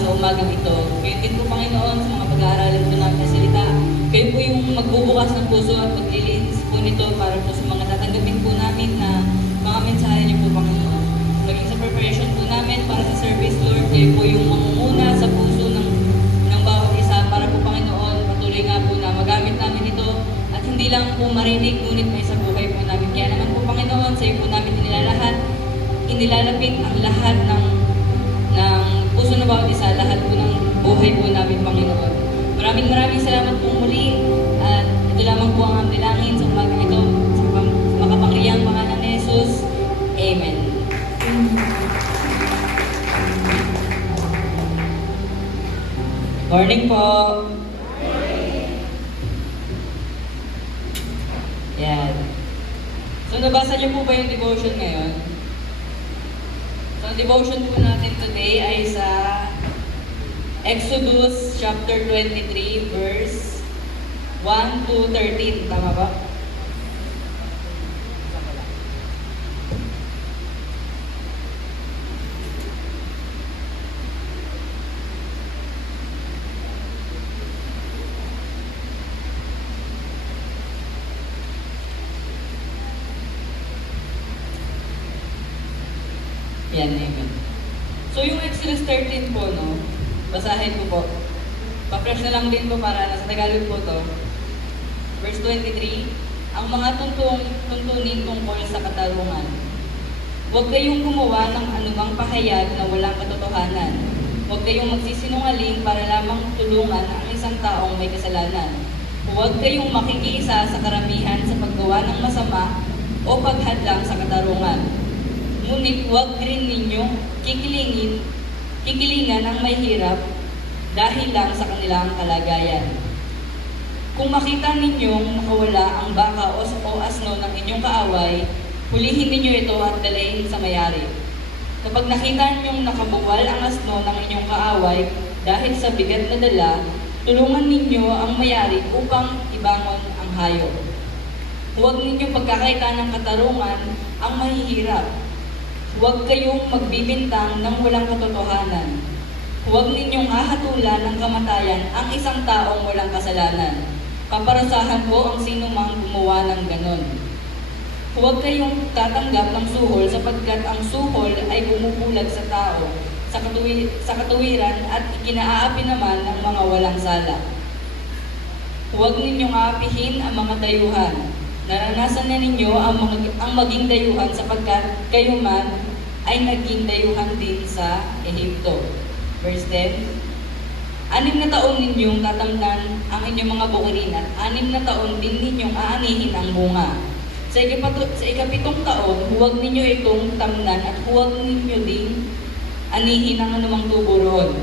sa umagang ito. Kayo din po, Panginoon, sa mga pag-aaralan po namin na salita. Kayo po yung magbubukas ng puso at maglilinis po nito para po sa mga tatanggapin po namin na mga mensahe niyo po, Panginoon. Maging sa preparation po namin para sa service, Lord, kayo po yung mangunguna sa puso ng bawat isa para po, Panginoon, patuloy nga po na magamit namin ito at hindi lang po marinig, ngunit may sa buhay po namin. Kaya naman po, Panginoon, sa iyo po namin inilalapit ang lahat ng puso na bawat isa, lahat po ng buhay po namin, Panginoon. Maraming salamat po muli at ito lamang po ang aming dalangin sa umagang ito sa makapangyarihang pangalan ni Jesus. Amen. Morning po. Yan. So nabasa niyo po ba yung devotion ngayon? So ang devotion po natin today ay sa Exodus chapter 23 verse 1 to 13. Tama ba? Yan, amen. So yung Exodus 13 po, no? Basahin ko po. Pa-fresh na lang din po para nasa Tagalog po to. Verse 23, ang mga tuntunin tungkol sa katarungan. Huwag kayong gumawa ng anumang pahayag na walang katotohanan. Huwag kayong magsisinungaling para lamang tulungan ang isang taong may kasalanan. Huwag kayong makikiisa sa karamihan sa paggawa ng masama o paghadlang sa katarungan. Ngunit huwag rin ninyong kikilingan ang may hirap dahil lang sa kanilang kalagayan. Kung makita ninyong nakawala ang baka o asno ng inyong kaaway, hulihin ninyo ito at dalhin sa may-ari. Kapag nakita ninyong nakabuwal ang asno ng inyong kaaway dahil sa bigat na dala, tulungan ninyo ang may-ari upang ibangon ang hayop. Huwag ninyong pagkakaitan ng katarungan ang mahihirap. Huwag kayong magbibintang ng walang katotohanan. Huwag ninyong hahatulan ng kamatayan ang isang taong walang kasalanan. Paparusahan ko ang sinumang gumawa ng ganon. Huwag kayong tatanggap ng suhol sapagkat ang suhol ay bumubulag sa tao sa katuwiran at ikinaapi naman ng mga walang sala. Huwag ninyong aapihin ang mga dayuhan. Naranasan na ninyo ang maging dayuhan sapagkat kayo man ay naging dayuhan din sa Ehipto. Verse 10, 6 na taon ninyong tatamnan ang inyong mga bukirin at 6 na taon din ninyong aanihin ang bunga. Sa ikapitong taon, huwag ninyo itong tamnan at huwag ninyo ding anihin ang anumang tubo roon.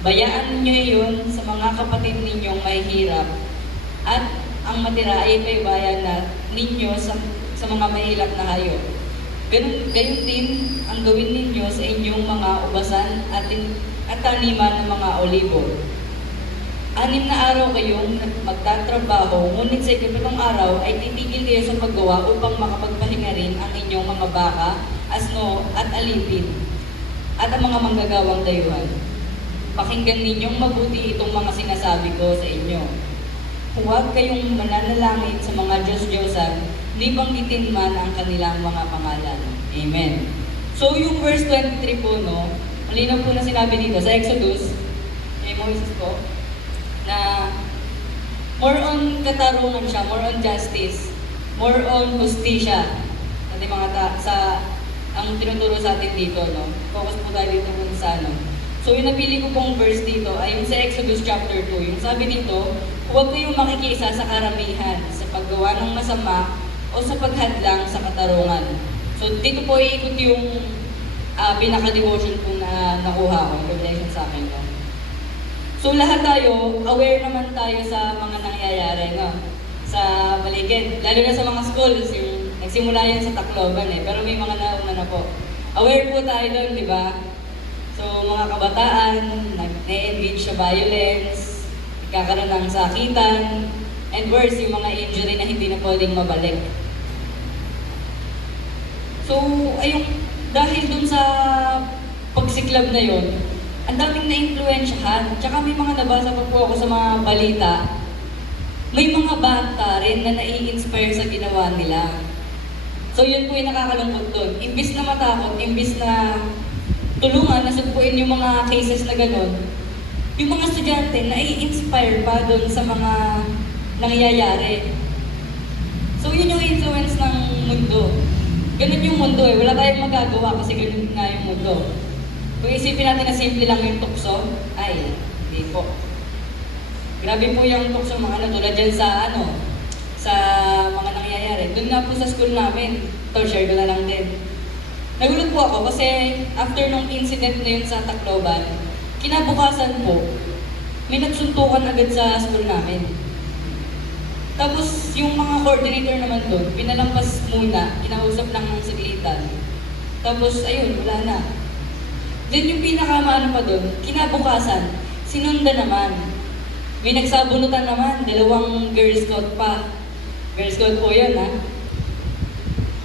Bayaan ninyo iyon sa mga kapatid ninyong may hirap at ang matira ay paibayan na ninyo sa mga mahilap na hayop. Gayon din ang gawin ninyo sa inyong mga ubasan at taniman ng mga olibo. 6 na araw kayong magtatrabaho, ngunit sa ikapitong araw ay titigil kayo sa paggawa upang makapagpahinga rin ang inyong mga baka, asno at alipin, at ang mga manggagawang dayuhan. Pakinggan ninyong mabuti itong mga sinasabi ko sa inyo. Huwag kayong mananalangin sa mga Diyos-Diyosan, ni banggitin man ang kanilang mga pangalan. Amen. So yung verse 23 po, no, malinaw po na sinabi dito sa Exodus, kay Moses po, na more on katarungan siya, more on justice, more on justisya. Ang tinuturo sa atin dito, no? Focus po tayo dito kung sa ano. So yung napili ko pong verse dito ay yung sa Exodus chapter 2. Yung sabi dito, huwag kayong makikiisa sa karamihan sa paggawa ng masama o sa paghadlang sa katarungan. So dito po iikot yung pinaka-devotion po na nakuha ko, revelation sa akin. No? So lahat tayo, aware naman tayo sa mga nangyayari, no? Sa paligid. Lalo na sa mga schools, yung nagsimula yan sa Tacloban pero may mga nauna na po. Aware po tayo doon, di ba? So mga kabataan, nag-engage sa violence, kakaroon ng sakitan, and worse, yung mga injury na hindi na pwedeng mabalik. So, ayun, dahil dun sa pagsiklab na yon, ang daming na-influensyahan. Tsaka may mga nabasa pa po ako sa mga balita, may mga bata rin na nai-inspire sa ginawa nila. So yun po yung nakakalungkot doon. Imbis na matakot, imbis na tulungan, nasugpuin yung mga cases na gano'n, yung mga estudyante nai-inspire pa doon sa mga nangyayari. So yun yung influence ng mundo. Ganun yung mundo eh. Wala tayong magagawa kasi ganun nga yung mundo. Kung isipin natin na simple lang yung tukso, ay, hindi po. Grabe po yung tukso mga tulad dyan sa sa mga nangyayari. Doon nga po sa school namin, to share ko na lang din. Nagulat po ako kasi after nung incident na yun sa Tacloban, kinabukasan po, may nagsuntukan agad sa school namin. Tapos yung mga coordinator naman doon, pinalampas muna, kinausap lang ng saglitan. Tapos ayun, wala na. Then yung pinakamaano pa doon, kinabukasan, sinunda naman. May nagsabunutan naman, 2 Girl Scout pa. Girl Scout po yun, ha?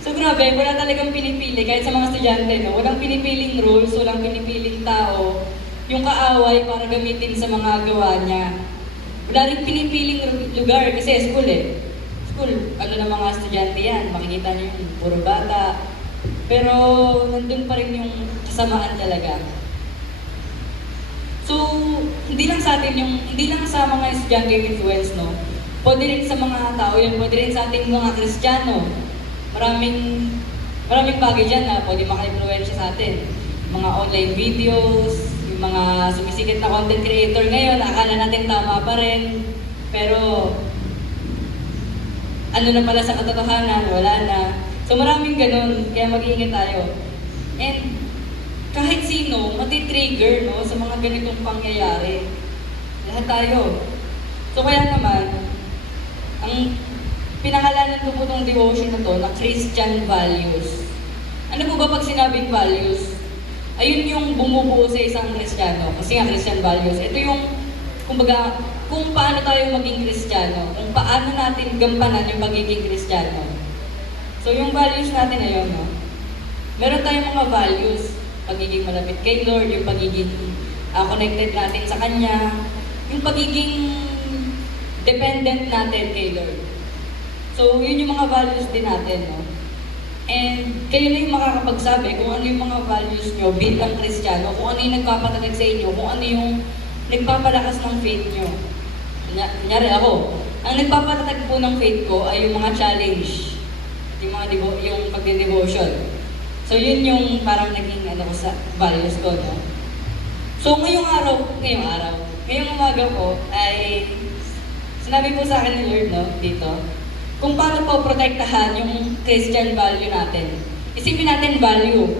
So grabe, wala talagang pinipili, kahit sa mga estudyante, no? Walang pinipiling rules, walang pinipiling tao, yung kaaway para gamitin sa mga gawa niya. Wala rin pinipiling lugar, kasi school eh. School, ng mga estudyante yan, makikita niyo yung puro bata. Pero nandun pa rin yung kasamaan talaga. So, hindi lang sa mga estudyante yung influence, no? Pwede rin sa mga tao yun, pwede rin sa ating mga Kristiyano. Maraming bagay dyan na pwede maka-influensya sa atin. Mga online videos, yung mga sumisikat na content creator ngayon, akala natin tama pa rin. Pero, ano na pala sa katotohanan, wala na. So maraming ganun, kaya mag-iingat tayo. And kahit sino, matitrigger no, sa mga ganitong pangyayari. Lahat tayo. So kaya naman, ang pinangalanan ko po itong devotion na to na Christian values. Ano po ba pag sinabing values? Ayun yung bumubuo sa isang Kristiyano. Kasi nga Christian values. Ito yung, kumbaga, kung paano tayo maging Kristiyano. Kung paano natin gampanan yung pagiging Kristiyano. So yung values natin na yun, no? Meron tayong mga values. Pagiging malapit kay Lord, yung pagiging connected natin sa Kanya, yung pagiging dependent natin kay Lord. So yun yung mga values din natin, no? And kayo na yung makakapagsabi kung ano yung mga values nyo bilang Kristiyano, kung ano yung nagpapatatag sa inyo, kung ano yung nagpapalakas ng faith nyo. Kunyari ako, ang nagpapatatag po ng faith ko ay yung mga challenge, yung pagde-devotion. So yun yung parang naging ko sa values ko, no? So ngayong umaga po ay sinabi po sa akin ni Lord, no, dito, kung paano po protektahan yung Christian value natin. Isipin natin value,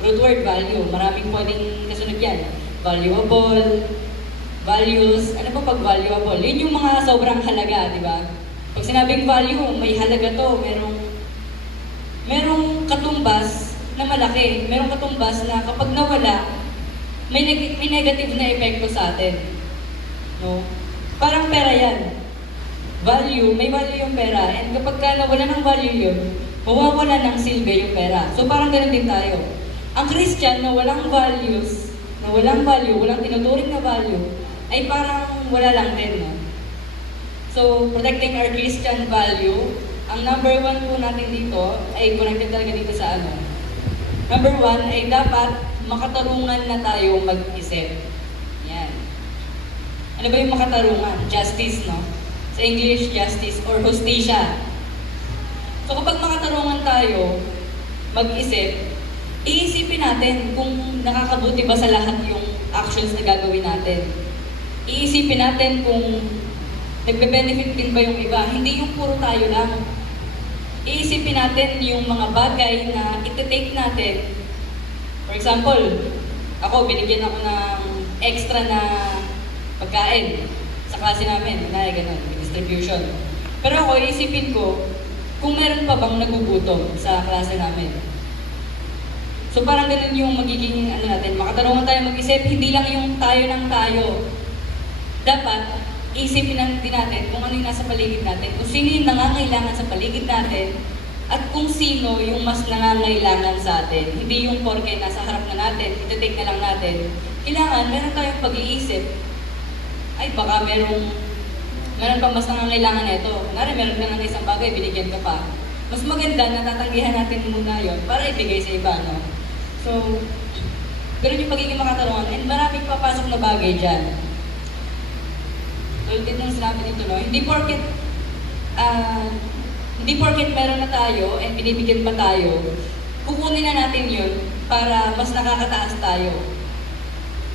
root word value, maraming pwedeng kasunod yan. Valuable, values, ano po pag valuable? Yun yung mga sobrang halaga, di ba? Pag sinabing value, may halaga to, merong katumbas na malaki. Merong katumbas na kapag nawala, may negative na epekto sa atin. No? Parang pera yan. Value, may value yung pera. And kapag nawala ng value yun, mawawala ng silbi yung pera. So parang ganun din tayo. Ang Christian na walang values, na walang value, walang tinuturing na value, ay parang wala lang din. No? So, protecting our Christian value, ang number 1 po natin dito ay connected talaga dito sa Number 1 ay dapat makatarungan na tayo mag-isip. Yan. Ano ba yung makatarungan? Justice, no? Sa English, justice or hustisya. So kapag makatarungan tayo mag-isip, iisipin natin kung nakakabuti ba sa lahat yung actions na gagawin natin. Iisipin natin kung nagbe-benefit din ba yung iba. Hindi yung puro tayo lang. Iisipin natin yung mga bagay na iti-take natin. For example, ako, binigyan ako ng extra na pagkain sa klase namin. Ganun, distribution. Pero ako, iisipin ko, kung meron pa bang nagugutom sa klase namin. So parang ganun yung magiging natin. Makatarungan tayo mag-isip, hindi lang yung tayo ng tayo. Dapat, isipin din natin kung ano yung nasa paligid natin, kung sino yung nangangailangan sa paligid natin, at kung sino yung mas nangangailangan sa atin. Hindi yung porke nasa harap na natin, iti-take na lang natin. Kailangan, meron tayong pag-iisip. Ay, baka meron pa mas nangangailangan nito. Kunwari, meron ka ng isang bagay, binigyan ka pa. Mas maganda na tatanggihan natin muna yon para ibigay sa iba, no? So, ganun yung pagiging makatarungan. And maraming papasok na bagay dyan. Tulad din ng sinabi dito, no? Hindi porket meron na tayo and binibigyan pa tayo, kukunin na natin yun para mas nakakataas tayo.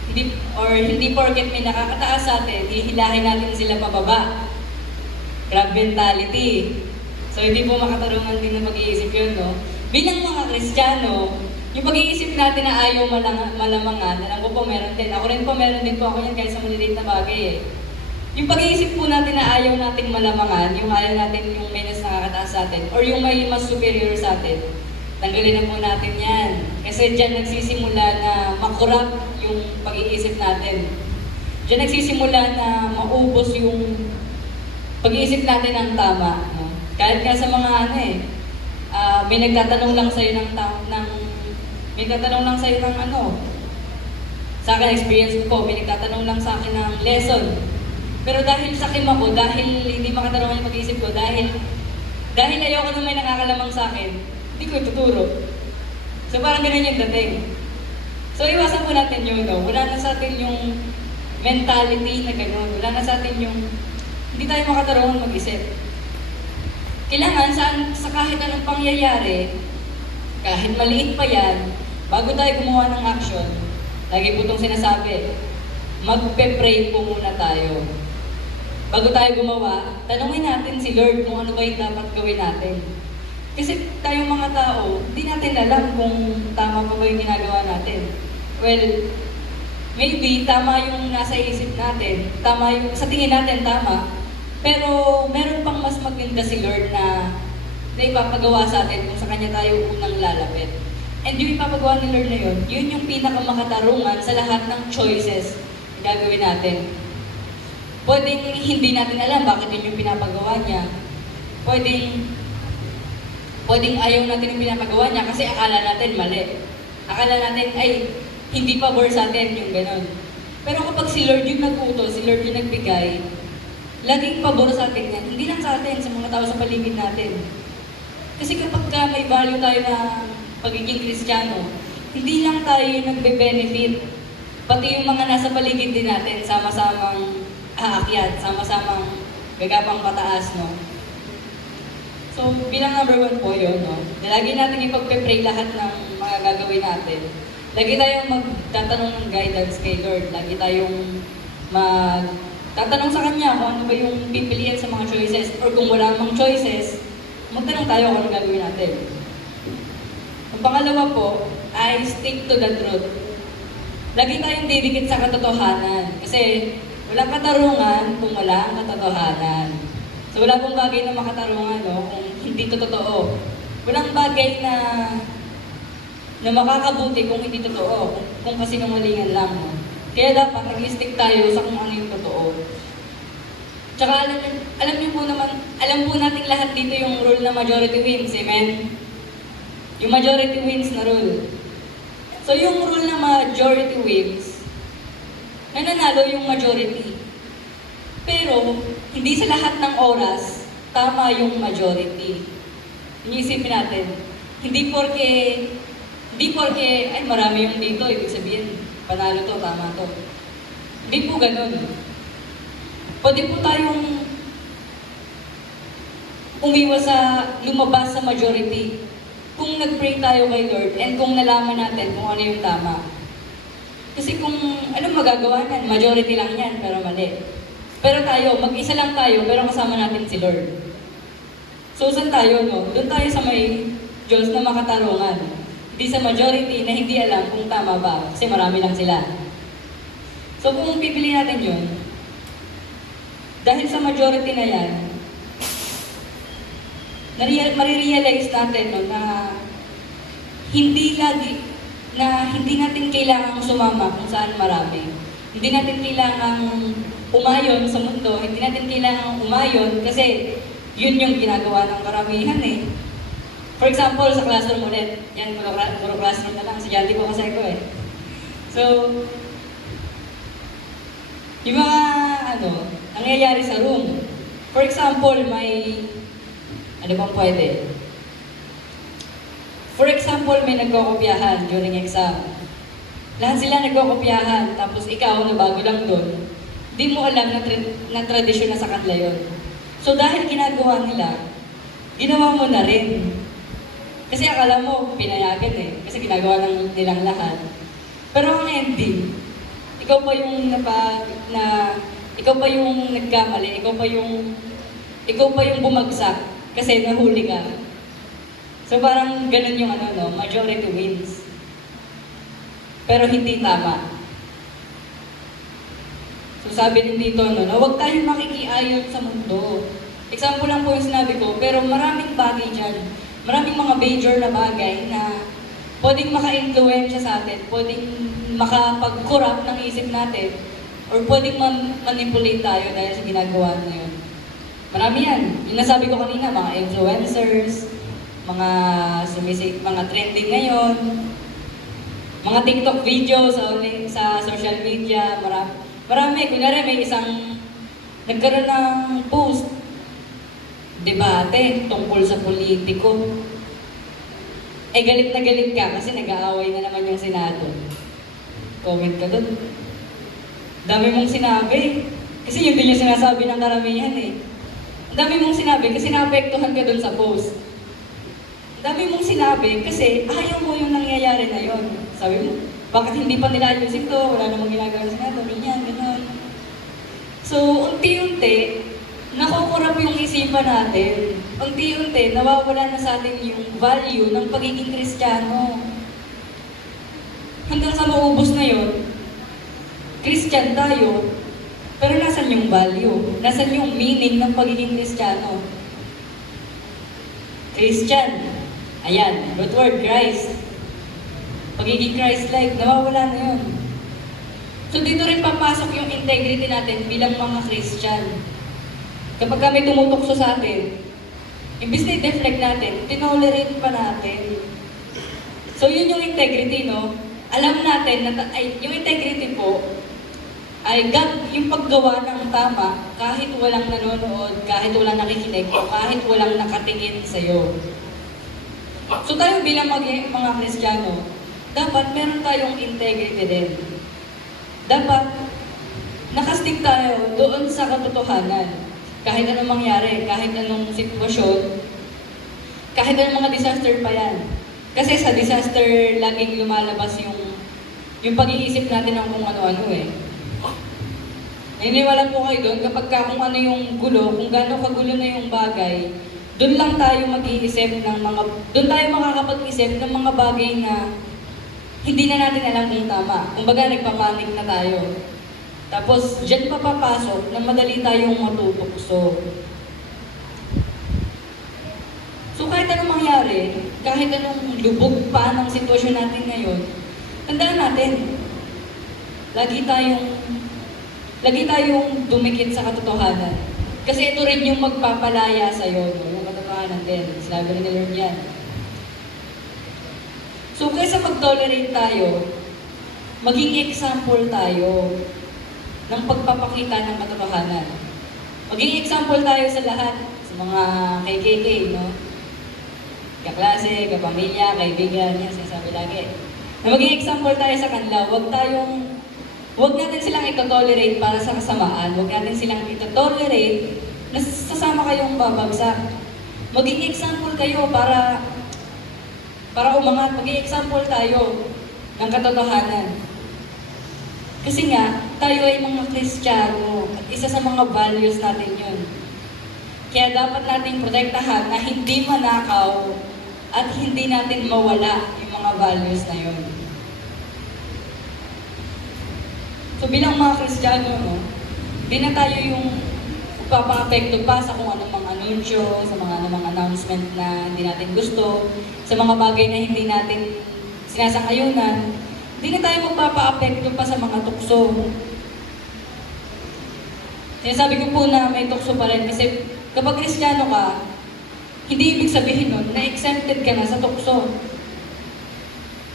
Hindi porket may nakakataas sa atin, hihilahin natin sila pababa. Grab mentality. So hindi po makatarungan din na pag-iisip yun, no? Bilang mga Kristiyano, yung pag-iisip natin na ayaw malamangan, alam ko po meron din. Ako rin po meron din po ako yan kahit sa maliliit na bagay eh. Yung pag-iisip po natin na ayaw nating malamangan, yung ayaw natin yung may mas nakakataas sa atin, or yung may mas superior sa atin, tanggalin na po natin yan. Kasi dyan nagsisimula na makurap yung pag-iisip natin. Dyan nagsisimula na maubos yung pag-iisip natin ng tama. No? Kahit nga sa mga may nagtatanong lang sa'yo sa akin experience ko po, may nagtatanong lang sa akin ng lesson. Pero dahil sakim ako, dahil hindi makatarungan yung pag-iisip ko, dahil ayoko na may nakakalamang sa akin, hindi ko ituturo. So parang ganun yung dating. So iwasan po natin yun, no? Wala na sa atin yung mentality na gano'n. Wala na sa atin yung hindi tayo makatarungan mag-isip. Kailangan sa kahit anong pangyayari, kahit maliit pa yan, bago tayo gumawa ng action, lagi po itong sinasabi, magpe-pray po muna tayo. Bago tayo gumawa, tanungin natin si Lord kung ano ba yung dapat gawin natin. Kasi tayong mga tao, hindi natin alam kung tama pa ba yung ginagawa natin. Well, maybe tama yung nasa isip natin, tama yung sa tingin natin tama, pero meron pang mas maganda si Lord na ipapagawa sa atin kung sa Kanya tayo unang lalapit. And yung ipapagawa ni Lord na yun yung pinakamakatarungan sa lahat ng choices na gagawin natin. Pwedeng hindi natin alam bakit yun yung pinapagawa niya. Pwedeng ayaw natin yung pinapagawa niya kasi akala natin mali. Akala natin, ay, hindi pabor sa atin yung gano'n. Pero kapag si Lord yung nag-utos, si Lord yung nagbigay, laging pabor sa atin yan. Hindi lang sa atin, sa mga tao sa paligid natin. Kasi kapag may value tayo na pagiging Kristiyano, hindi lang tayo yung nagbe-benefit. Pati yung mga nasa paligid din natin, sama-samang aakyat, sama-samang gagapang pataas, no? So, bilang number 1 po yun, no? Lagi natin ipagpe-pray lahat ng mga gagawin natin. Lagi tayong magtatanong ng guidance kay Lord. Lagi tayong magtatanong sa Kanya kung ano ba yung pipilian sa mga choices. Or kung wala mang choices, magtanong tayo kung ano gagawin natin. Ang pangalawa po ay stick to the truth. Lagi tayong didikit sa katotohanan. Kasi walang katarungan kung wala ang katotohanan. So wala pong bagay na makatarungan, no, kung hindi ito totoo. Walang bagay na makakabuti kung hindi totoo, kung kasinungalingan lang. No? Kaya dapat mag-stick tayo sa kung ano yung totoo. Tsaka alam po natin lahat dito yung rule na majority wins, amen? Yung majority wins na rule. So yung rule na majority wins, nananalo yung majority. Pero, hindi sa lahat ng oras, tama yung majority. Inisipin natin, hindi porke, ay marami yung dito, ibig sabihin, panalo to, tama to. Hindi po ganun. Pwede po tayong umiwas lumabas sa majority. Kung nag-pray tayo kay Lord and kung nalaman natin kung ano yung tama. Kasi kung anong magagawa nan, majority lang yan, pero mali. Pero tayo, mag-isa lang tayo, pero kasama natin si Lord. So, saan tayo, no? Doon tayo sa may Diyos na makatarungan. Hindi sa majority na hindi alam kung tama ba, kasi marami lang sila. So, kung pipili natin yun, dahil sa majority na yan, marirealize natin no, na hindi natin kailangang sumama kung saan marami. Hindi natin kailangang umayon sa mundo, hindi natin kailangang umayon kasi yun yung ginagawa ng karamihan eh. For example, sa classroom ulit, yan, puro classroom na lang, estudyante ko kasi ako eh. So, yung mga, nangyayari sa room. For example, may, ano bang pwede? For example, may nagkokopyahan during exam. Lahat sila nagkokopyahan, tapos ikaw na bago lang doon, di mo alam na tradisyon na sa kanila yun. So dahil ginagawa nila, ginawa mo na rin. Kasi akala mo, pinayagan eh. Kasi ginagawa nilang lahat. Pero ang ending, ikaw pa yung ikaw pa yung nagkamali, ikaw pa yung bumagsak kasi nahuli ka. So parang ganun yung majority wins. Pero hindi tama. So sabi din dito, na huwag tayong makikiayon sa mundo. Example lang po yung sinabi ko, pero maraming bagay dyan. Maraming mga major na bagay na pwedeng maka-influensya sa atin, pwedeng makapag-corrupt ng isip natin, or pwedeng manipulate tayo dahil sa ginagawa na yun. Marami yan. Yung nasabi ko kanina, mga influencers, mga trending ngayon, mga TikTok videos sa social media, marami. Kunyari may isang nagkaroon ng post, debate tungkol sa politiko. Eh galit na galit ka kasi nag-aaway na naman yung Senado. Comment ka dun. Dami mong sinabi. Kasi yun din yung sinasabi ng karamihan eh. Ang dami mong sinabi kasi naapektuhan ka dun sa post. Ang dami mong sinabi kasi ayaw mo yung nangyayari na yun. Sabi mo, bakit hindi pa nila ayusin to? Wala namang ginagawa sa Senado, ganyan, gano'n. So, unti-unti, nakukurap yung isipan natin. Unti-unti, nawawala na sa atin yung value ng pagiging Kristiyano. Hanggang sa maubos na yun, Christian tayo, pero nasan yung value? Nasan yung meaning ng pagiging Kristiyano? Christian. Ayan, root word, Christ. Pagiging Christ-like, nawawala na yun. So dito rin papasok yung integrity natin bilang mga Christian. Kapag kami tumutokso sa atin, imbis na i-deflect natin, tinolerate pa natin. So yun yung integrity, no? Alam natin na yung integrity po ay yung paggawa ng tama kahit walang nanonood, kahit walang nakikinig, o kahit walang nakatingin sa'yo. So tayo bilang mga Kristiyano, dapat meron tayong integrity din. Dapat nakastig tayo doon sa katotohanan. Kahit anong mangyari, kahit anong sitwasyon, kahit anong mga disaster pa yan. Kasi sa disaster, laging lumalabas yung pag-iisip natin ng kung ano-ano eh. Naniniwala po kayo doon, kapag kung ano yung gulo, kung gaano kagulo na yung bagay, doon lang tayo mag-iisip doon tayo makakapag-isip ng mga bagay na hindi na natin alam kung tama. Kumbaga, nagpapanik na tayo. Tapos, dyan papapasok na madali tayong matutokso. So, kahit anong mangyari, kahit anong lubog pa ng sitwasyon natin ngayon, tandaan natin, lagi tayong dumikit sa katotohanan. Kasi ito rin yung magpapalaya sa'yo, no? Yung katotohanan din. Sinabi rin ni Lord yan. So, kaysa mag-tolerate tayo, maging example tayo ng pagpapakita ng katotohanan. Maging example tayo sa lahat, sa mga KKK, no? Kaklase, kapamilya, kaibigan, yan, sinasabi lagi. Na maging example tayo sa kanila, huwag natin silang ito-tolerate para sa kasamaan, huwag natin silang ito-tolerate na sasama kayong babagsak. Maging example kayo para umangat, maging example tayo ng katotohanan. Kasi nga, tayo ay mga Kristiyano at isa sa mga values natin yun. Kaya dapat nating protektahan na hindi manakaw at hindi natin mawala yung mga values na yun. So bilang mga Kristiyano, no, di na tayo yung magpapa-apekto pa sa kung anong mga anunsyo, sa mga anong announcement na hindi natin gusto, sa mga bagay na hindi natin sinasang-ayunan, hindi na tayo magpapa-apekto pa sa mga tukso. Sinasabi ko po na may tukso pa rin kasi kapag Kristiyano ka, hindi ibig sabihin nun na exempted ka na sa tukso.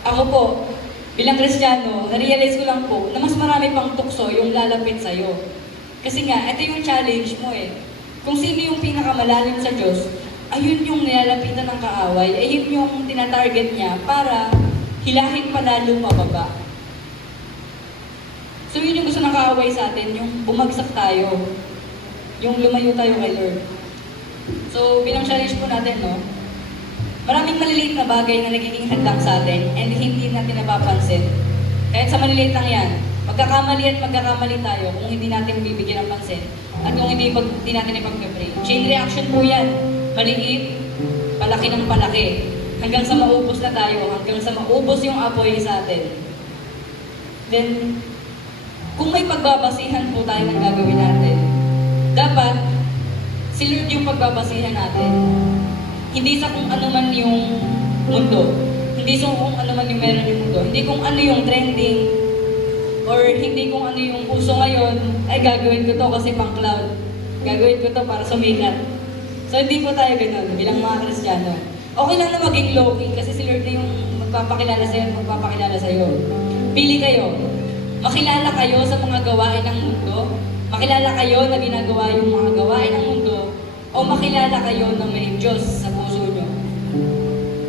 Ako po, bilang Kristiyano, na-realize ko lang po na mas marami pang tukso yung lalapit sa'yo. Kasi nga, ito yung challenge mo eh. Kung sino yung pinakamalalim sa Diyos, ayun yung nilalapitan ng kaaway, ayun yung tinatarget niya para hilahin pa lalo mababa. So yun yung gusto ng kaaway sa atin, yung bumagsak tayo, yung lumayo tayo kay Lord. So bilang challenge po natin, no? Maraming maliliit na bagay na nagiging hadlang sa atin and hindi natin napapansin. Kahit sa maliliit lang yan, magkakamali at magkakamali tayo kung hindi natin bibigyan ng pansin at kung hindi natin ipag-pray. Chain reaction po yan. Maliit, palaki ng palaki. Hanggang sa maubos na tayo, hanggang sa maubos yung apoy sa atin. Then, kung may pagbabasihan po tayo ng gagawin natin, dapat si Lord yung pagbabasihan natin. Hindi sa kung ano man yung mundo. Hindi sa kung ano man yung meron yung mundo. Hindi kung ano yung trending. Or hindi kung ano yung uso ngayon. Ay, gagawin ko to kasi pang cloud. Gagawin ko to para sumikat. So, hindi po tayo ganun bilang mga Kristiyano. Okay lang na maging low-key kasi si Lord na yung magpapakilala sa'yo at magpapakilala sa'yo. Pili kayo. Makilala kayo sa mga gawain ng mundo. Makilala kayo na ginagawa yung mga gawain ng mundo. O makilala kayo na may Diyos sa puso nyo.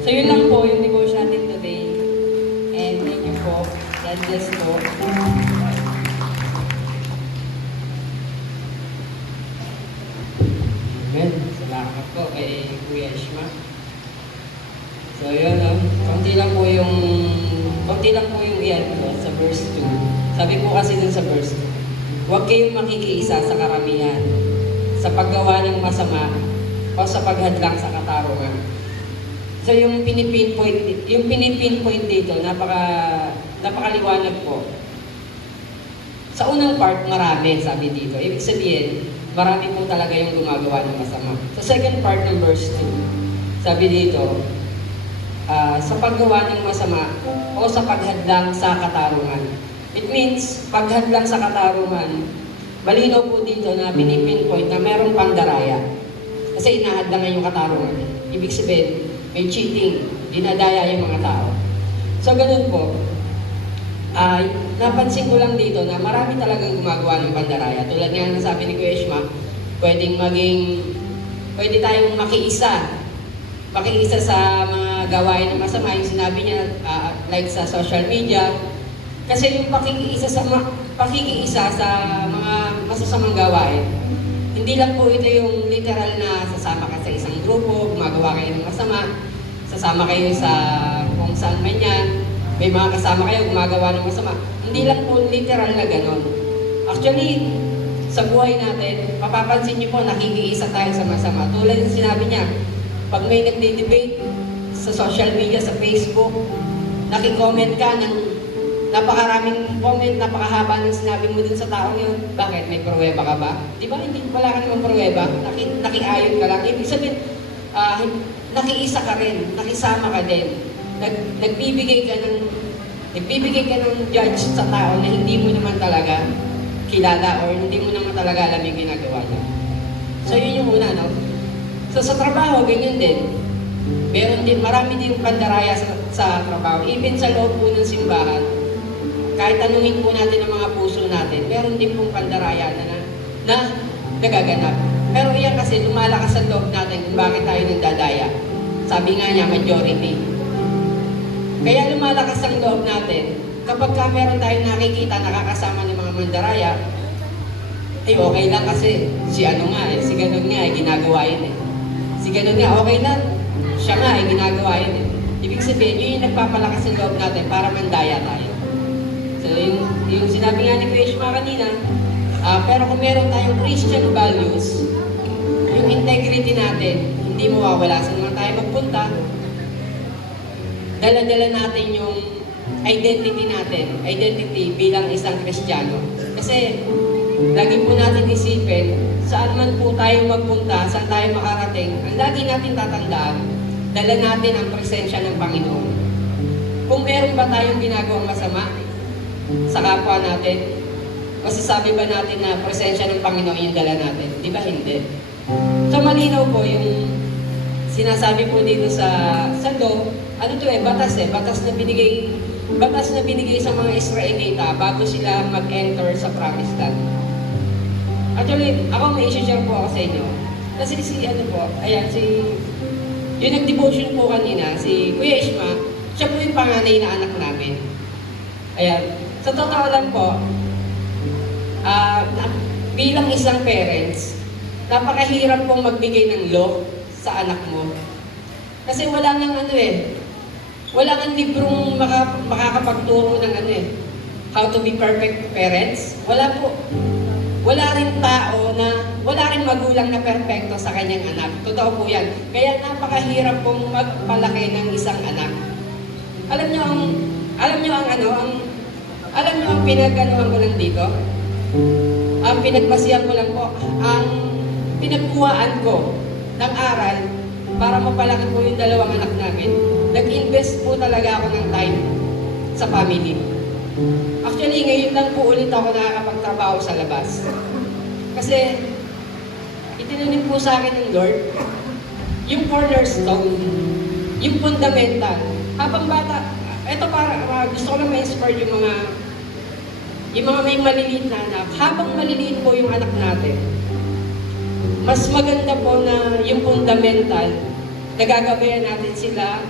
So yun lang po yung devotion natin today. And thank you po. God bless po. Amen. Salamat po kay Kuya Ishma. So yun, konti lang po yung iyan ko sa verse 2. Sabi po kasi dun sa verse 2, huwag kayong makikiisa sa karamihan, sa paggawa ng masama, o sa paghadlang sa katarungan. So yung pinipinpoint dito, napakaliwanag po. Sa unang part, marami, sabi dito. Ibig sabihin, marami po talaga yung gumagawa ng masama. Sa second part ng verse 2, sabi dito, sa paggawa ng masama o sa paghadlang sa katarungan. It means, paghadlang sa katarungan, malinaw po dito na pinipinpoint na merong pandaraya. Kasi inahadlangan yung katarungan. Ibig sabihin, may cheating, dinadaya yung mga tao. So, ganun po. Napansin ko lang dito na marami talagang gumagawa ng pandaraya. Tulad nga ng sabi ni Kuya Ishma, pwede tayong makiisa sa mga gawain ng masama. Yung sinabi niya, like sa social media. Kasi yung pakikiisa sa mga masasamang gawain, hindi lang po ito yung literal na sasama ka sa isang grupo, gumagawa kayo ng masama, sasama kayo sa kung saan man yan, may mga kasama kayo, gumagawa ng masama. Hindi lang po literal na ganon. Actually, sa buhay natin, mapapansin niyo po, nakikiisa tayo sa masama. Tulad yung sinabi niya, pag may nagde-debate sa social media, sa Facebook, nakicomment ka ng napakaraming comment, napakahaba ng sinabi mo dun sa taong yun. Bakit? May pruweba ka ba? Di ba? Hindi, wala ka namang pruweba. Nakiayon ka lang. Ibig sabihin, nakiisa ka rin. Nakisama ka din. Nagbibigay ka ng judge sa tao na hindi mo naman talaga kilala or hindi mo naman talaga alam yung ginagawa niya. So yun yung una, no? So sa trabaho, ganyan din. Meron din, marami din pandaraya sa trabaho. Even sa loob po ng simbahan, kahit tanungin po natin ang mga puso natin, meron din pong pandaraya na nagaganap. Pero iyan kasi lumalakas sa loob natin kung bakit tayo nagdadaya. Sabi nga niya, majority. Kaya lumalakas ang loob natin. Kapag meron tayong nakikita, nakakasama ng mga mandaraya, ay okay lang kasi si ganun nga, ginagawa yun eh. Si ganun nga, okay lang. Siya nga, ginagawa yun eh. Ibig sabihin, yun yung nagpapalakas ng loob natin para mandaya tayo. So, yung sinabi nga ni Kuya Ishma kanina, pero kung meron tayong Christian values, yung integrity natin, hindi mawawala sa naman tayo magpunta, dala-dala natin yung identity bilang isang Kristiyano. Kasi, lagi po natin isipin, saan man po tayo magpunta, saan tayo makarating, ang lagi natin tatandaan, dala natin ang presensya ng Panginoon. Kung meron ba tayong ginagawang masama sa kapwa natin, masasabi ba natin na presensya ng Panginoon yung dala natin? Di ba hindi? So malinaw po yung sinasabi po dito sa law, ano to batas na binigay sa mga Israelita bago sila mag-enter sa Promised Land. Actually, ako may i-share po ako sa inyo. Kasi yung nag-devotion po kanina, si Kuya Ishma, siya po yung panganay na anak namin. Ayan. Sa totoo lang po, bilang isang parents, napakahirap pong magbigay ng law sa anak mo. Kasi wala nang wala nang librong makakapagturo ng how to be perfect parents. Wala po. Wala rin magulang na perfecto sa kanyang anak. Totoo po yan. Kaya napakahirap pong magpalaki ng isang anak. Alam niyo ang pinag-anuhan ko lang dito? Ang pinagbasihan ko lang po, ang pinagkuhaan ko ng aral para mapalaki po yung dalawang anak namin. Nag-invest po talaga ako ng time sa family. Actually, ngayon lang po ulit ako nakakapagtrabaho sa labas. Kasi, itinanim po sa akin ng Lord, yung cornerstone, yung fundamental. Habang bata, eto gusto ko lang ma-inspire yung mga may maliliit na anak. Habang maliliit po yung anak natin, mas maganda po na yung fundamental, nagagabayan natin sila,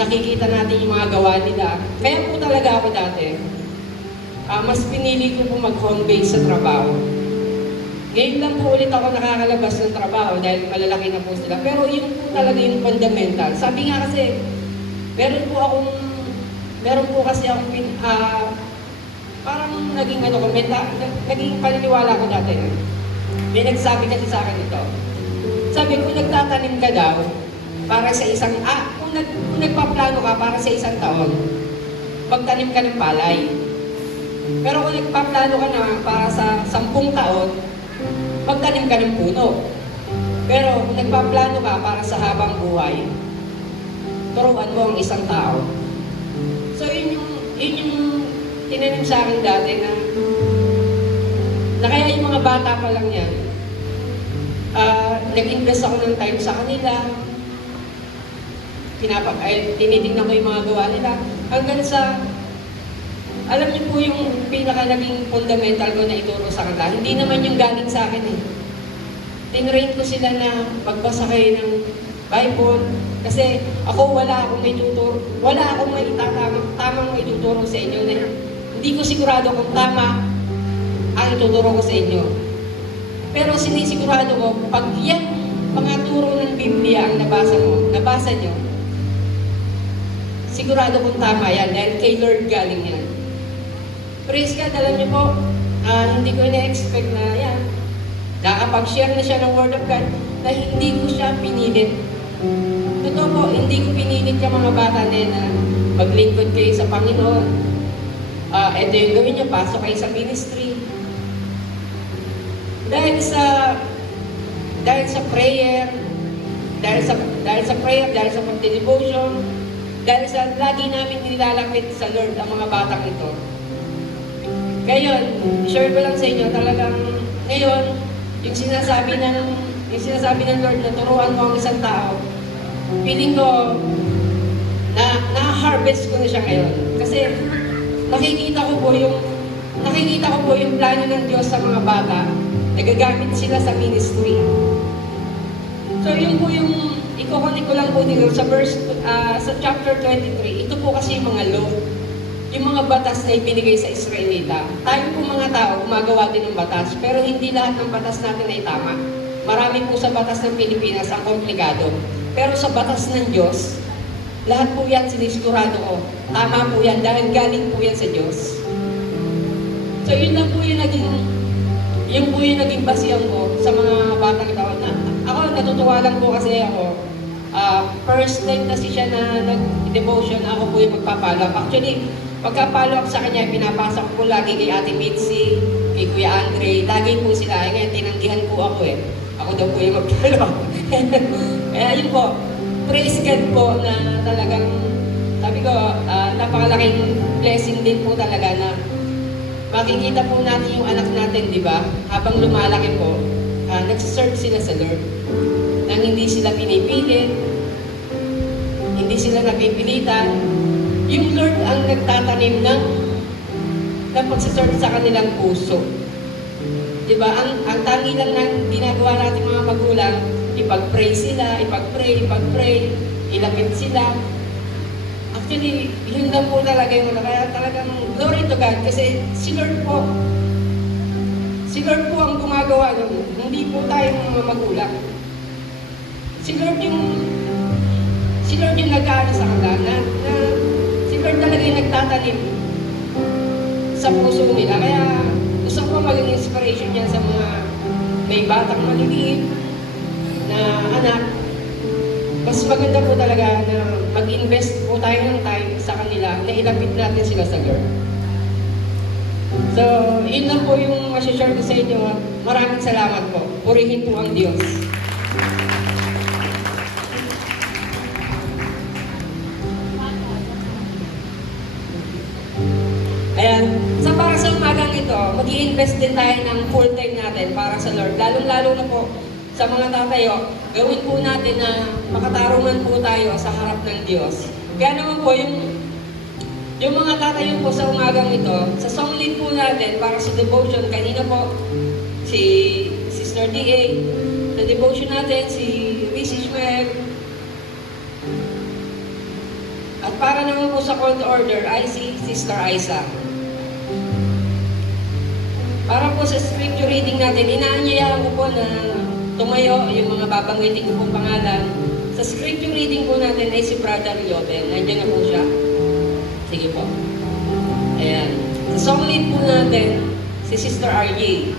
nakikita natin yung mga gawa nila. Kaya po talaga ako dati, mas pinili ko po mag-home base sa trabaho. Ngayon lang po ulit ako nakakalabas ng trabaho dahil malalaki na po sila. Pero yun po talaga yung fundamental. Sabi nga kasi, meron po kasi akong parang naging naging paniniwala ko dati. May nagsabi kasi sa akin ito. Sabi ko, nagtatanim ka daw para sa kung nagpaplano ka para sa isang taon, magtanim ka ng palay. Pero kung nagpaplano ka na para sa 10 taon, magtanim ka ng puno. Pero kung nagpaplano ka para sa habang buhay, turuan mo ang isang tao. So yun yung tinanim sa akin dati na kaya yung mga bata pa lang yan, nag-invest ako ng time sa kanila, tinitingnan ko yung mga gawa nila, hanggang sa, alam niyo po yung pinaka-naging fundamental ko na ituro sa kanila, hindi naman yung galing sa akin Tinrain ko sila na magbasa kayo ng Bible, kasi wala akong may tamang may tuturo sa inyo na hindi ko sigurado kung tama ang ituturo ko sa inyo. Pero sinisigurado ko, pag yan mga turo ng Biblia ang nabasa nyo, sigurado kung tama yan, dahil kay Lord galing yan. Praise God, alam niyo po, hindi ko na-expect na yan. Nakapag-share na siya ng Word of God na hindi ko siya pinilit. Totoo po, hindi ko pinilit yung mga bata na yan na maglingkod kayo sa Panginoon. Ito yung gawin nyo, pasok kayo sa ministry. Dahil sa prayer, dahil sa pagdevotion, dahil sa lagi namin nilalapit sa Lord ang mga batang ito. Ngayon, share ko lang sa inyo, talagang ngayon, yung sinasabi ng Lord na turuan mo ang isang tao, feeling ko na-harvest ko na siya ngayon. Kasi nakikita ko po yung plano ng Diyos sa mga bata, nagagamit sila sa ministry. So yun po yung iko-connect ko lang po dito sa sa chapter 23. Ito po kasi yung mga law, yung mga batas na ibinigay sa Israelita. Tayo po mga tao, gumagawa din ng batas, pero hindi lahat ng batas natin ay tama. Marami po sa batas ng Pilipinas ang komplikado. Pero sa batas ng Diyos, lahat po yan sinisigurado ko. Tama po yan dahil galing po yan sa Diyos. So yun lang po yung naging basihan ko sa mga batang ito. Ako, natutuwa lang po kasi ako. First time kasi siya na nag-devotion, ako po yung magpapalo up. Actually, pagka-follow up sa kanya, pinapasok ko lagi kay Ate Mitzi, kay Kuya Andre, lagi po sila. Ngayon, tinanggihan po ako Ako daw po yung mag-follow up. Kaya yun po, praise God po na talagang, sabi ko, napakalaking blessing din po talaga na makikita po natin yung anak natin, di ba? Habang lumalaki po, nagsiserve sila sa Lord. Nang hindi hindi sila pinipilit, hindi sila napipilitan. Yung Lord ang nagtatanim ng pagsasort sa kanilang puso. Diba? Ang tangi lang na ginagawa natin mga magulang, ipag-pray sila, ipag-pray, ilapit sila. Actually, yun lang po talaga yung kaya talagang glory to God kasi si Lord po ang gumagawa nun. Hindi po tayo mga magulang. Si Lord yung nag-aano sa kanila na si Lord talaga yung nagtatanim sa puso nila. Kaya gusto ko maging inspiration yan sa mga may batang maliliit na anak. Mas maganda po talaga na mag-invest po tayo ng time sa kanila na ilapit natin sila sa Lord. So, yun lang po yung masashare ko sa inyo. Maraming salamat po. Purihin po ang Diyos. Ayan. So, para sa umagang ito, mag-i-invest din tayo ng full time natin para sa Lord. Lalong-lalo na po sa mga tatayo, gawin po natin na makatarungan po tayo sa harap ng Diyos. Kaya naman po, yung mga tatayo po sa umagang ito, sa song lead po natin para sa devotion, kanina po, si Sister D.A., sa devotion natin, si Miss Ishmael, at para naman po sa call to order ay si Sister Aiza. Para po sa scripture reading natin, inaanyayahan ko po na tumayo yung mga babanggitin ko pong pangalan. Sa scripture reading po natin ay si Brother Yoben. Nandiyan na po siya. Sige po. Ayan. Sa song lead po natin, si Sister RJ.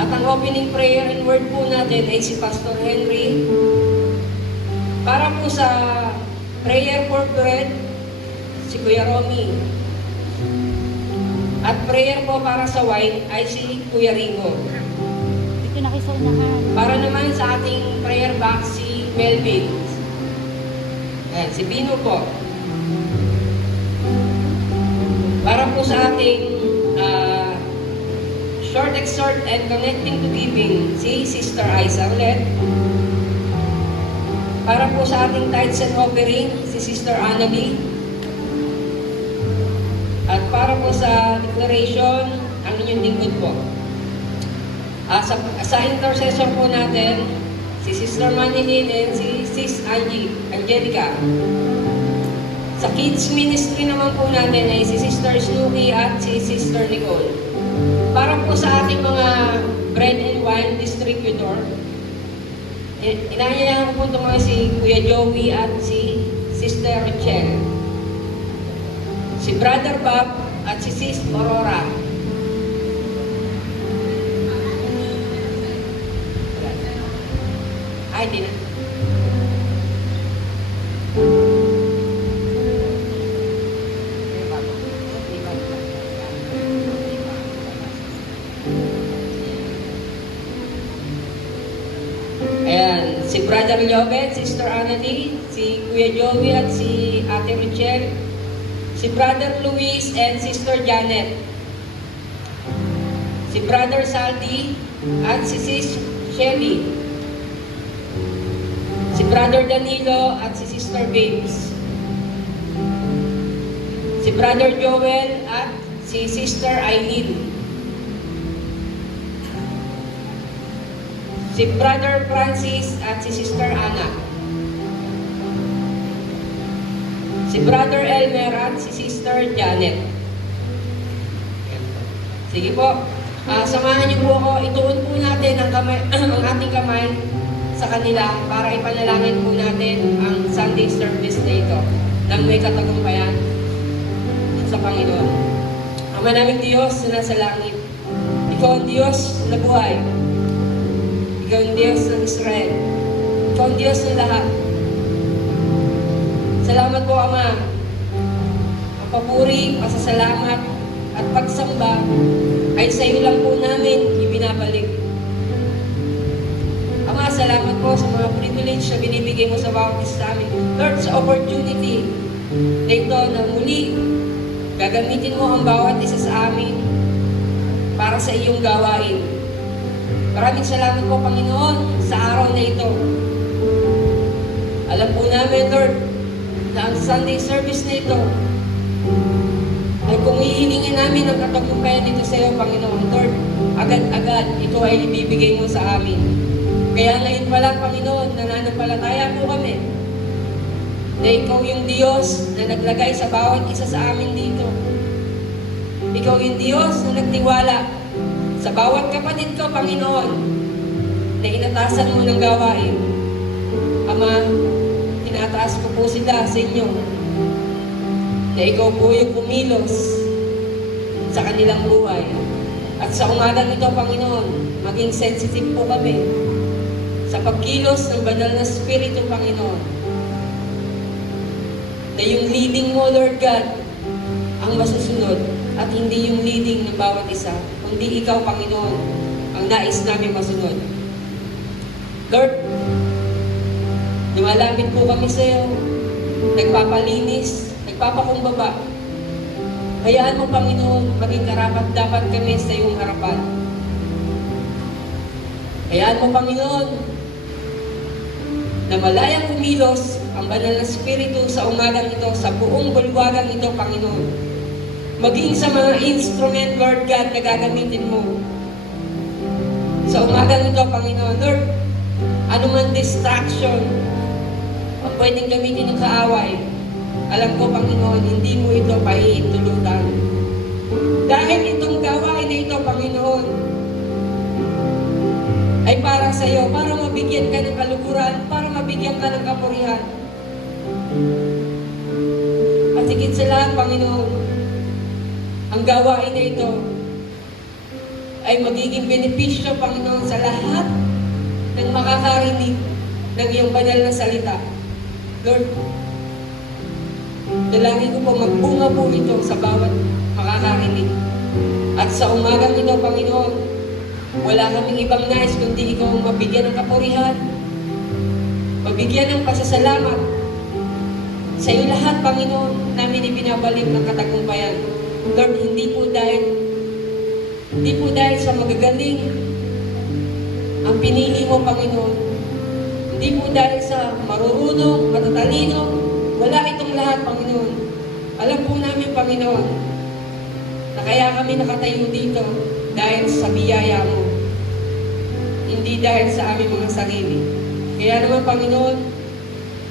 At ang opening prayer and word po natin ay si Pastor Henry. Para po sa prayer for bread, si Kuya Romy. At prayer po para sa wine ay si Kuya Ringo. Dito na kayo sa unahan. Para naman sa ating prayer box, si Melvin. Ayan, si Bino po. Para po sa ating short exhort and connecting to giving, si Sister Aiza ulit. Para po sa ating tithes and offering, si Sister Annalie. At para po sa declaration, ang inyong lingkod po. Sa intercession po natin, si Sister Manilyn and si Sis Angelica. Sa kids ministry naman po natin ay si Sister Snooki at si Sister Nicole. Para po sa ating mga bread and wine distributor, inaanyayahan ko po mga si Kuya Joey at si Sister Richelle. Si Brother Bob at si Sis Aurora. Ay, di na. Ayan, si Brother Llobet, Sister Annalie, si Kuya Joey at si Ate Richelle, si Brother Luis and Sister Janet, si Brother Saldi at si Sis Shelly, si Brother Danilo at si Sister Babes, si Brother Joel at si Sister Eileen, si Brother Francis at si Sister Anna, si Brother Elmer at si Sister Janet. Sige po, samahan niyo po ako, ituon po natin ang ating kamay sa kanila para ipanalangin po natin ang Sunday service na ito nang may katagumpayan sa Panginoon. Ama naming Diyos na nasa langit, Ikaw ang Diyos na buhay. Ikaw ang Diyos ng Israel. Ikaw ang Diyos ng lahat. Salamat po, Ama. Ang papuri, pasasalamat, at pagsamba ay sa iyo lang po namin ibinabalik. Ama, salamat po sa mga privilege na binibigay mo sa bawat isa sa amin. Lord, sa opportunity na ito na muli gagamitin mo ang bawat isa sa amin para sa iyong gawain. Maraming salamat po, Panginoon, sa araw na ito. Alam po namin, Lord, na ang Sunday service na ito ay kung hihilingin namin ang katagumpayan dito sa iyo, Panginoon, Lord, agad-agad ito ay ibibigay mo sa amin. Kaya ngayon pa lang, Panginoon, nananampalataya po kami na ikaw yung Diyos na naglagay sa bawat isa sa amin dito. Ikaw yung Diyos na nagtiwala sa bawat kapatid ko, Panginoon, na inatasan mo ng gawain. Ama, tinataas ko po sila sa inyo, na ikaw po yung kumilos sa kanilang buhay. At sa umagang ito, Panginoon, maging sensitive po kami sa pagkilos ng banal na Espiritu, Panginoon. Na yung leading mo, Lord God, ang masusunod at hindi yung leading ng bawat isa, kundi ikaw, Panginoon, ang nais namin masunod. Lord, lumalapit po kami sa iyo, nagpapalinis, nagpapakumbaba. Hayaan mo, Panginoon, maging karapat-dapat kami sa iyong harapan. Hayaan mo, Panginoon, na malayang kumilos ang banal na Espiritu sa umagang ito, sa buong bulwagang ito, Panginoon. Maging sa mga instrument, Lord God, na gagamitin mo. Sa umagang ito, Panginoon, Lord, anuman distraction ang pwedeng gamitin ng kaaway, alam ko, Panginoon, hindi mo ito paiintulutan. Dahil itong gawain na ito, Panginoon, ay para sa iyo, para mabigyan ka ng kaluguran, para mabigyan ka ng kapurihan. At higit sa lahat, Panginoon, ang gawain na ito ay magiging benepisyo, Panginoon, sa lahat ng makakarinig ng iyong banal na salita. Lord, dalangin ko po magbunga po ito sa bawat makakarinig. At sa umagang ito, Panginoon, wala kaming ibang nais kundi ikaw ang mabigyan ng kapurihan, mabigyan ng pasasalamat. Sa iyo lahat, Panginoon, namin ibinabalik ng katagumpayan. Lord, hindi po dahil sa magagaling ang pinili mo, Panginoon. Hindi po dahil sa marurunong, matatalino. Wala itong lahat, Panginoon. Alam po namin, Panginoon, na kaya kami nakatayo dito dahil sa biyaya mo. Hindi dahil sa aming mga sarili. Kaya naman, Panginoon,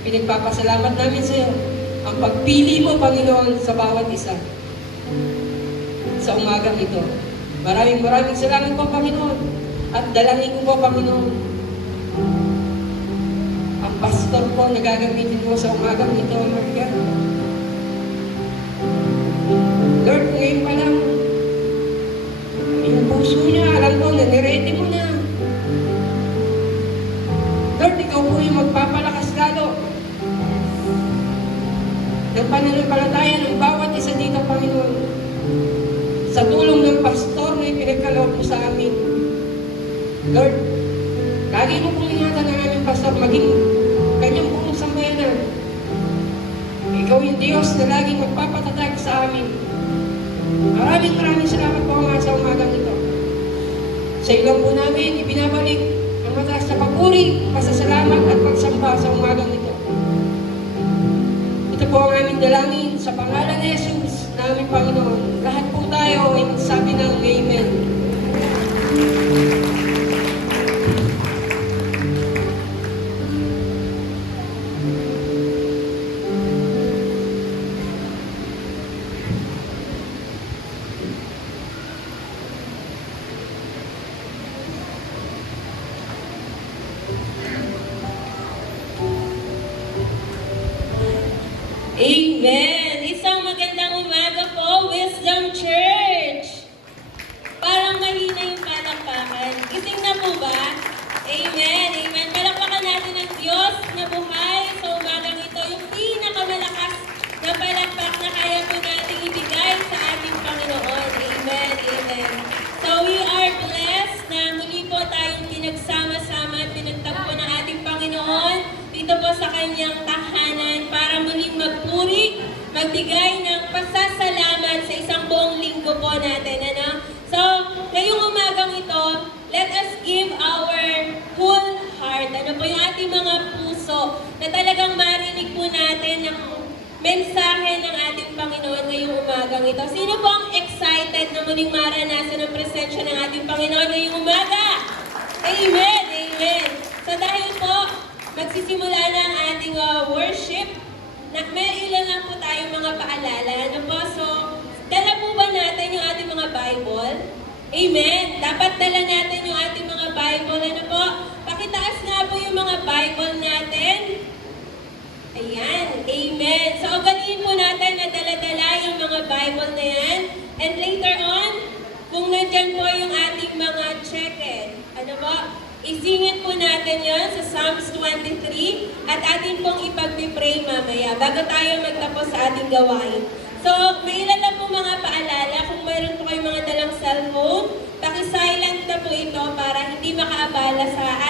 pinagpapasalamat namin sa iyo ang pagpili mo, Panginoon, sa bawat isa sa umagang ito. Maraming salamat po, Panginoon. At dalangin ko po, Panginoon, ang pastor po na gagamitin mo sa umagang ito, Lord God. Lord, ngayon pa lang, yung puso niya, alam ko, nanirete mo na. Lord, ikaw po yung magpapalakas lalo ng pananampalataya ng bawat isa dito, Panginoon. Sa tulong ng pastor na ipinagkaloob mo sa amin. Lord, lagi mo pong ingatan ng aming pastor, maging kanyang buong sambayanan. Ikaw yung Diyos na laging magpapatatag sa amin. Maraming salamat po nga sa umagang ito. Sa ilang po namin, ibinabalik ang mataas na papuri, pasasalamat at pagsamba sa umagang ito. Ito po ang aming dalangin sa pangalan ni Jesus na aming Panginoon. Lahat po tayo ay magsabi ng Amen. Amen! Isang magandang umaga po, Wisdom Church! Parang mahina yung palakpakan. Gising na po ba? Amen! Amen! Palakpakan natin ang Diyos na buhay sa umagang ito. Yung pinakamalakas na palakpak na kaya po natin ibigay sa ating Panginoon. Amen! Amen! So we are blessed na muli po tayong pinagsama-sama at pinagtagpo ng ating Panginoon dito po sa kanyang tahanan para muling magpuri, magbigay ng pasasalamat sa isang buong linggo po natin. Ano? So, ngayong umagang ito, let us give mensahe ng ating Panginoon ngayong umagang ito. Sino po ang excited na muling maranasan ang presensya ng ating Panginoon ngayong umaga? Amen! Amen! So dahil po, magsisimula na ang ating worship, may ilan lang po tayong mga paalala. Ano po? So, dala po ba natin yung ating mga Bible? Amen! Dapat dala natin yung ating mga Bible. Ano po? Pakitaas nga po yung mga Bible natin. Ayan. Amen. So, ugaliin po natin na dala-dala yung mga Bible na yan. And later on, kung nandyan po yung ating mga check-in, ano po? Isingin po natin yon sa Psalms 23 at atin pong ipag-pray mamaya bago tayo magtapos sa ating gawain. So, may ilan na po mga paalala. Kung mayroon po kayong mga dalang cellphone, paki-silent na po ito para hindi makaabala sa ating